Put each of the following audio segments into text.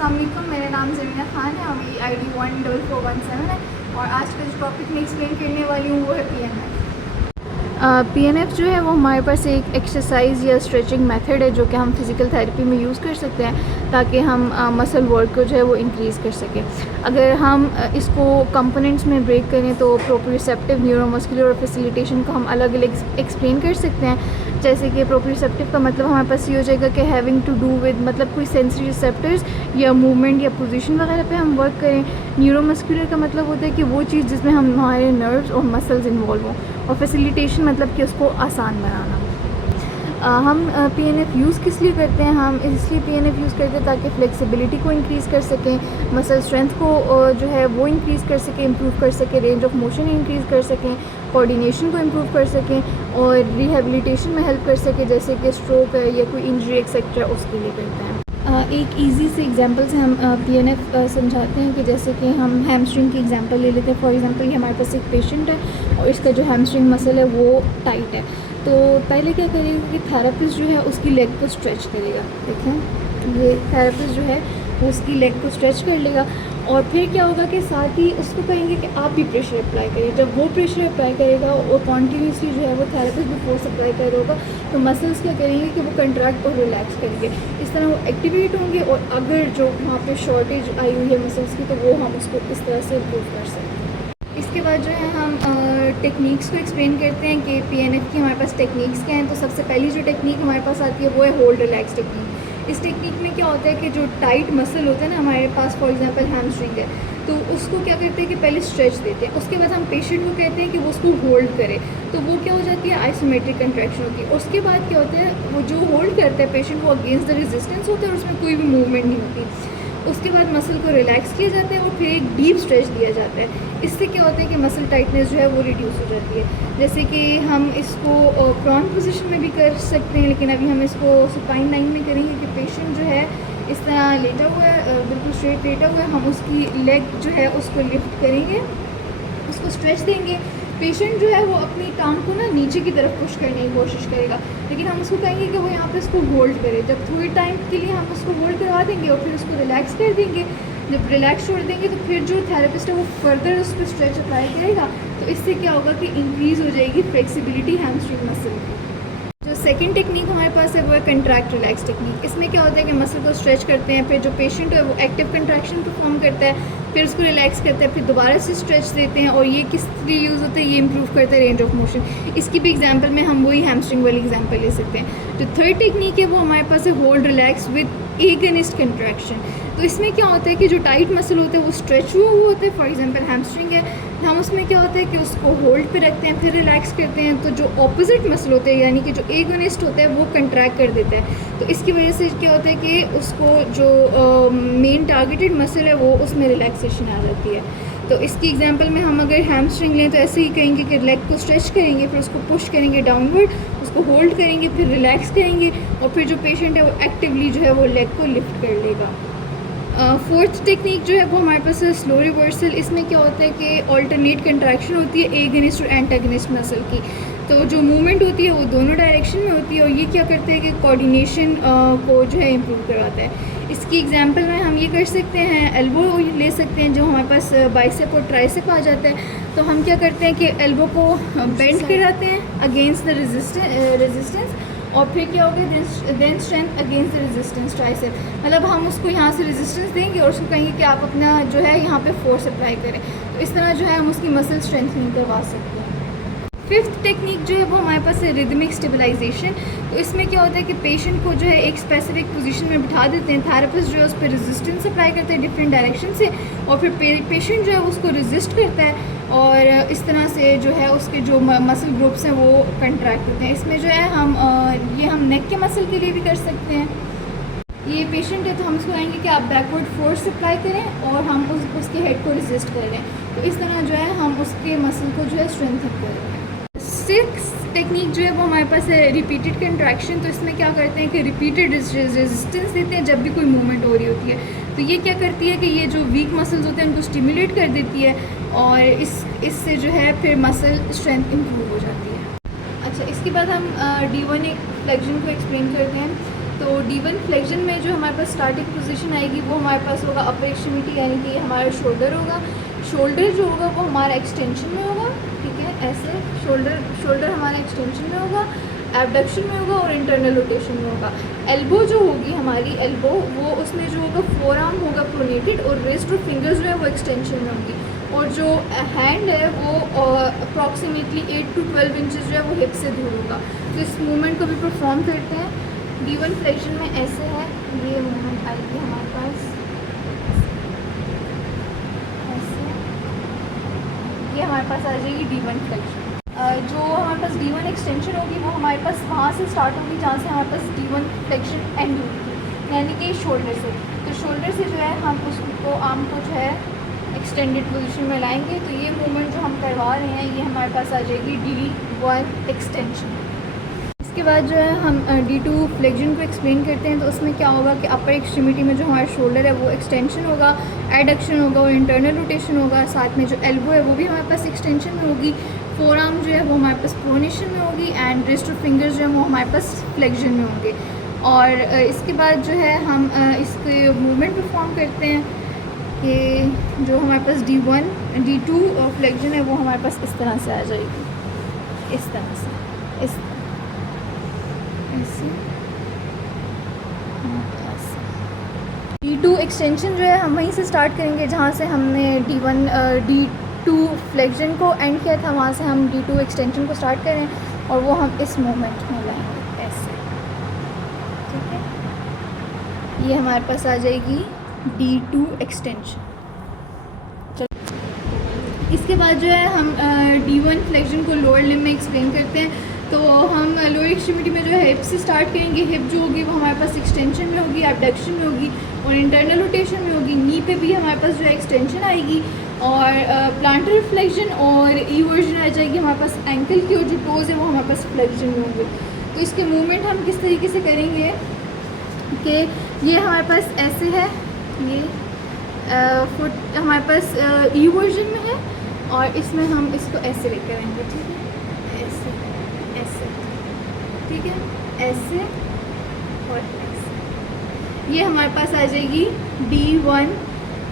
अस्सलाम वालेकुम, मेरा नाम ज़मीना ख़ान है और मेरी ID 14417 है। और आज का जो टॉपिक मैं एक्सप्लेन करने वाली हूँ वो है PNF। PNF जो है वो हमारे पास एक एक्सरसाइज या स्ट्रेचिंग मेथड है जो कि हम फिज़िकल थेरेपी में यूज़ कर सकते हैं ताकि हम मसल वर्क को जो है वो इंक्रीज़ कर सकें। अगर हम इसको कंपोनेंट्स में ब्रेक करें तो प्रोप्रियोसेप्टिव, न्यूरोमस्कुलर और फैसिलिटेशन को हम अलग अलग एक्सप्लेन कर सकते हैं। जैसे कि प्रोप्रियोसेप्टिव का मतलब हमारे पास ये हो जाएगा कि हैविंग टू डू विद, मतलब कोई सेंसरी रिसेप्टर्स या मूवमेंट या पोजीशन वगैरह पे हम वर्क करें। न्यूरोमस्कुलर का मतलब होता है कि वो चीज़ जिसमें हम हमारे नर्व्स और मसल्स इन्वॉल्व हों। और फैसिलिटेशन मतलब कि उसको आसान बनाना। हम PNF यूज़ किस लिए करते हैं? हम इसलिए PNF यूज़ करते हैं ताकि फ्लेक्सिबिलिटी को इंक्रीज़ कर सकें, मसल स्ट्रेंथ को जो है वो इंक्रीज़ कर सकें, इम्प्रूव कर सकें, रेंज ऑफ मोशन इंक्रीज़ कर सकें, कोऑर्डिनेशन को इम्प्रूव कर सकें और रिहेबिलिटेशन में हेल्प कर सकें, जैसे कि स्ट्रोक है या कोई इंजरी एक्सेट्रा, उसके लिए करते हैं। एक इजी से एग्जांपल से हम PNF समझाते हैं कि जैसे कि हम हैमस्ट्रिंग की एग्जांपल ले लेते हैं। फॉर एग्जांपल ये हमारे पास एक पेशेंट है और इसका जो हैमस्ट्रिंग मसल है वो टाइट है। तो पहले क्या करेगा कि थेरेपिस्ट जो है उसकी लेग को स्ट्रेच करेगा। देखें, ये थेरेपिस्ट जो है वो उसकी लेग को स्ट्रेच कर लेगा और फिर क्या होगा कि साथ ही उसको कहेंगे कि आप भी प्रेशर अप्लाई करिए। जब वो प्रेशर अप्लाई करेगा और कॉन्टीन्यूसली जो है वो थेरेपिस्ट भी फोर्स अप्लाई कर रहा होगा तो मसल्स क्या करेंगे कि वो कंट्रैक्ट और रिलैक्स करेंगे। इस तरह वो एक्टिवेट होंगे और अगर जो वहाँ पे शॉर्टेज आई हुई है मसल्स की तो वो हम उसको इस तरह से इम्प्रूव कर सकते हैं। इसके बाद जो है हम टेक्निक्स को एक्सप्लेन करते हैं कि PNF की हमारे पास टेक्निक्स क्या हैं। तो सबसे पहली जो टेक्निक हमारे पास आती है वो है होल्ड रिलैक्स टेक्निक। इस टेक्निक में क्या होता है कि जो टाइट मसल होता है ना हमारे पास, फॉर एग्जांपल हैमस्ट्रिंग है, तो उसको क्या करते हैं कि पहले स्ट्रेच देते हैं, उसके बाद हम पेशेंट को कहते हैं कि वो उसको होल्ड करे, तो वो क्या हो जाती है आइसोमेट्रिक कंट्रैक्शन होती है। उसके बाद क्या होता है वो जो होल्ड करता है पेशेंट वो अगेंस्ट द रेजिस्टेंस होता है और उसमें कोई भी मूवमेंट नहीं होती। उसके बाद मसल को रिलैक्स किया जाता है और फिर एक डीप स्ट्रेच दिया जाता है। इससे क्या होता है कि मसल टाइटनेस जो है वो रिड्यूस हो जाती है। जैसे कि हम इसको प्रॉन पोजीशन में भी कर सकते हैं, लेकिन अभी हम इसको सुपाइन लाइन में करेंगे कि पेशेंट जो है इस तरह लेटा हुआ है, बिल्कुल स्ट्रेट लेटा हुआ है। हम उसकी लेग जो है उसको लिफ्ट करेंगे, उसको स्ट्रेच देंगे। पेशेंट जो है वो अपनी टांग को ना नीचे की तरफ पुश करने की कोशिश करेगा, लेकिन हम उसको कहेंगे कि वो यहाँ पे इसको होल्ड करे। जब थोड़ी टाइम के लिए हम उसको होल्ड करवा देंगे और फिर उसको रिलैक्स कर देंगे। जब रिलैक्स छोड़ देंगे तो फिर जो थेरेपिस्ट है वो फर्दर उस पर स्ट्रेच अप्लाई करेगा। तो इससे क्या होगा कि इंक्रीज़ हो जाएगी फ्लेक्सिबिलिटी हैमस्ट्रिंग मसल की। जो सेकंड टेक्निक हमारे पास है वो है कंट्रैक्ट रिलैक्स टेक्निक। इसमें क्या होता है कि मसल को स्ट्रेच करते हैं, फिर जो पेशेंट है वो एक्टिव कंट्रैक्शन परफॉर्म करता है, फिर उसको रिलैक्स करता है, फिर दोबारा से स्ट्रेच देते हैं। और ये किस लिए यूज़ होता है? ये इंप्रूव करता है रेंज ऑफ मोशन। इसकी भी एग्जांपल में हम वही हैमस्ट्रिंग वाली एग्जांपल ले सकते हैं। जो थर्ड टेक्निक है वो हमारे पास है hold relax with agonist contraction. तो इसमें क्या होता है कि जो टाइट मसल होता है वो स्ट्रेच हुआ होता है। फॉर एग्जांपल हैमस्ट्रिंग है, हम उसमें क्या होता है कि उसको होल्ड पे रखते हैं फिर रिलैक्स करते हैं, तो जो ऑपोजिट मसल होते हैं यानी कि जो एगोनिस्ट होता है वो कंट्रैक्ट कर देता है। तो इसकी वजह से क्या होता है कि उसको जो मेन टारगेटेड मसल है वो उसमें रिलैक्सेशन आ जाती है। तो इसकी एग्जांपल में हम अगर हैमस्ट्रिंग लें तो ऐसे ही कहेंगे कि लेग को स्ट्रेच करेंगे, फिर उसको पुश करेंगे डाउनवर्ड, उसको होल्ड करेंगे, फिर रिलैक्स करेंगे और फिर जो पेशेंट है वो एक्टिवली जो है वो लेग को लिफ्ट कर लेगा। फोर्थ टेक्निक जो है वो हमारे पास है स्लो रिवर्सल। इसमें क्या होता है कि ऑल्टरनेट कंट्रैक्शन होती है एगनिस्ट और एंटागनिस्ट मसल की। तो जो मूवमेंट होती है वो दोनों डायरेक्शन में होती है और ये क्या करते हैं कि कोऑर्डिनेशन को जो है इम्प्रूव करवाता है। इसकी एग्जांपल में हम ये कर सकते हैं, एल्बो ले सकते हैं, जो हमारे पास बाइसेप और ट्राइसेप आ जाता है। तो हम क्या करते हैं कि एल्बो को बेंड कराते हैं अगेंस्ट द रेजिस्टेंस और फिर क्या होगा then strength against the resistance tricep. मतलब हम उसको यहाँ से रेजिस्टेंस देंगे और उसको कहेंगे कि आप अपना जो है यहाँ पे फोर्स अप्लाई करें। तो इस तरह जो है हम उसकी मसल स्ट्रेंथनिंग करवा सकते हैं। फिफ्थ टेक्निक जो है वो हमारे पास है रिदमिक स्टेबलाइजेशन। तो इसमें क्या होता है कि पेशेंट को जो है एक स्पेसिफिक पोजीशन में बिठा देते हैं, थेरेपिस्ट जो है उस पर रेजिस्टेंस अप्लाई करते हैं डिफरेंट डायरेक्शन से और फिर पेशेंट जो है उसको रेजिस्ट करता है और इस तरह से जो है उसके जो मसल ग्रुप्स हैं वो कंट्रैक्ट होते हैं। इसमें जो है हम नेक के मसल के लिए भी कर सकते हैं। ये पेशेंट है तो हम उसको कहेंगे कि आप बैकवर्ड फोर्स अप्लाई करें और हम उसके हेड को रेजिस्ट कर लें। तो इस तरह जो है हम उसके मसल को जो है स्ट्रेंथन कर रहे हैं। सिक्स टेक्निक जो है वो हमारे पास है रिपीटेड कंट्रैक्शन। तो इसमें क्या करते हैं कि रिपीटेड रेजिस्टेंस देते हैं जब भी कोई मूवमेंट हो रही होती है। तो ये क्या करती है कि ये जो वीक मसल्स होते हैं उनको स्टिमुलेट कर देती है और इससे जो है फिर मसल स्ट्रेंथ इम्प्रूव हो जाती है। अच्छा, इसके बाद हम D1 फ्लेक्शन को एक्सप्लेन करते हैं। तो D1 फ्लेक्शन में जो हमारे पास स्टार्टिंग पोजीशन आएगी वो हमारे पास होगा अपर एक्सट्रीमिटी, यानी कि हमारा शोल्डर होगा। शोल्डर जो होगा वो हमारा एक्सटेंशन में होगा, ठीक है, ऐसे शोल्डर हमारा एक्सटेंशन में होगा, एबडक्शन में होगा और इंटरनल रोटेशन में होगा। एल्बो जो होगी हमारी एल्बो, वो उसमें जो होगा फोर आर्म होगा प्रोनेटेड और रिस्ट और फिंगर्स जो है वो एक्सटेंशन में होंगी, और जो हैंड है वो अप्रॉक्सीमेटली 8 to 12 इंचज़ जो है वो हिप से दूर होगा। तो इस मूवमेंट को भी परफॉर्म करते हैं। D1 फ्लेक्शन में ऐसे है, ये मूवमेंट आएगी हमारे पास ऐसे, ये हमारे पास आ जाएगी D1 फ्लेक्शन। जो हमारे पास D1 एक्सटेंशन होगी वो हमारे पास वहाँ से स्टार्ट होगी जहाँ से हमारे पास D1 फ्लेक्शन एंड होगी, यानी कि शोल्डर से। तो शोल्डर से जो है हम उसको आर्म को जो है एक्सटेंडेड पोजीशन में लाएंगे। तो ये मूवमेंट जो हम करवा रहे हैं ये हमारे पास आ जाएगी D1 एक्सटेंशन। इसके बाद जो है हम D2 फ्लेक्शन को एक्सप्लेन करते हैं। तो उसमें क्या होगा कि अपर एक्सट्रीमिटी में जो हमारा शोल्डर है वो एक्सटेंशन होगा, एडक्शन होगा और इंटरनल रोटेशन होगा। साथ में जो एल्बो है वो भी हमारे पास एक्सटेंशन में होगी, फोर आर्म जो है वो हमारे पास प्रोनेशन में होगी एंड रिस्ट और फिंगर्स जो है वो हमारे पास फ्लेक्शन में होंगे। और इसके बाद जो है हम इसके मूवमेंट परफॉर्म करते हैं कि जो हमारे पास D2 फ्लेक्शन है वो हमारे पास इस तरह से आ जाएगी, इस तरह से, इस ऐसे। D2 एक्सटेंशन जो है हम वहीं से स्टार्ट करेंगे जहाँ से हमने D2 फ्लेक्शन को एंड किया था, वहाँ से हम D2 एक्सटेंशन को स्टार्ट करें और वो हम इस मोमेंट में लाएंगे ऐसे, ठीक है। ये हमारे पास आ जाएगी D2 एक्सटेंशन। इसके बाद जो है हम D1 फ्लेक्शन को लोअर लिम्ब में एक्सप्लेन करते हैं। तो हम लोअर एक्सट्रीमिटी में जो है हिप से स्टार्ट करेंगे। हिप जो होगी वो हमारे पास एक्सटेंशन में होगी, एबडक्शन में होगी और इंटरनल रोटेशन में होगी। नी पे भी हमारे पास जो है एक्सटेंशन आएगी और प्लांटर फ्लेक्शन और इवर्जन आ जाएगी हमारे पास एंकल की, और जो टोज़ है वो हमारे पास फ्लेक्शन में होंगे। तो इसके मूवमेंट हम किस तरीके से करेंगे कि ये हमारे पास ऐसे है, ये फुट हमारे पास इवर्जन में है और इसमें हम इसको ऐसे लेकर आएंगे, ठीक है, ऐसे ऐसे, ठीक है, ऐसे और ऐसे। ये हमारे पास आ जाएगी D1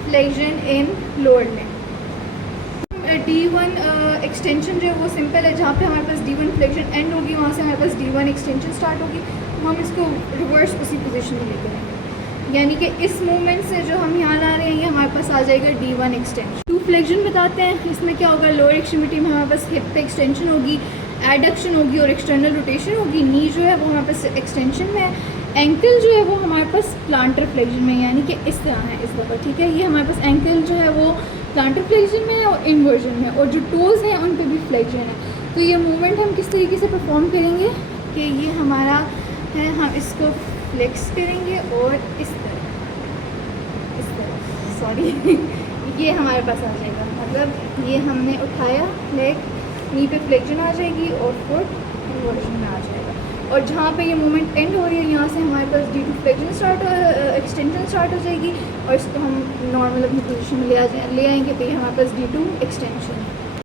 फ्लेक्शन इन लोअर लिम्ब। D1 एक्सटेंशन जो है वो सिंपल है, जहाँ पे हमारे पास D1 फ्लेक्शन एंड होगी वहाँ से हमारे पास D1 एक्सटेंशन स्टार्ट होगी। हम इसको रिवर्स उसी पोजीशन में लेकर आएंगे, यानी कि इस मूवमेंट से जो हम यहाँ ला रहे हैं ये हमारे पास आ जाएगा D1 एक्सटेंशन। D2 फ्लेक्शन बताते हैं। इसमें क्या होगा, लोअर एक्सट्रीमिटी में हमारे पास हिप पे एक्सटेंशन होगी, एडक्शन होगी और एक्सटर्नल रोटेशन होगी। नी जो है वो हमारे पास एक्सटेंशन में है, एंकल जो है वो हमारे पास प्लांटर फ्लेक्शन में, यानी कि इस तरह है इस दफ़ा, ठीक है। ये हमारे पास एंकल जो है वो प्लांटर फ्लेक्शन में है और इन्वर्जन में, और जो टोज़ हैं उन पे भी फ्लेक्शन है। तो ये मूवमेंट हम किस तरीके से परफॉर्म करेंगे कि ये हमारा है, हम इसको फ्लेक्स करेंगे और इस तरह सॉरी ये हमारे पास आ जाएगा, मतलब ये हमने उठाया लेग, नी पे फ्लेक्शन आ जाएगी और फुट इन्वर्जन में आ जाएगा। और जहाँ पे ये मूवमेंट एंड हो रही है यहाँ से हमारे पास D2 फ्लेक्शन एक्सटेंशन स्टार्ट हो जाएगी और इसको हम नॉर्मल अपनी पोजीशन में ले आएंगे, तो ये हमारे पास D2 एक्सटेंशन है।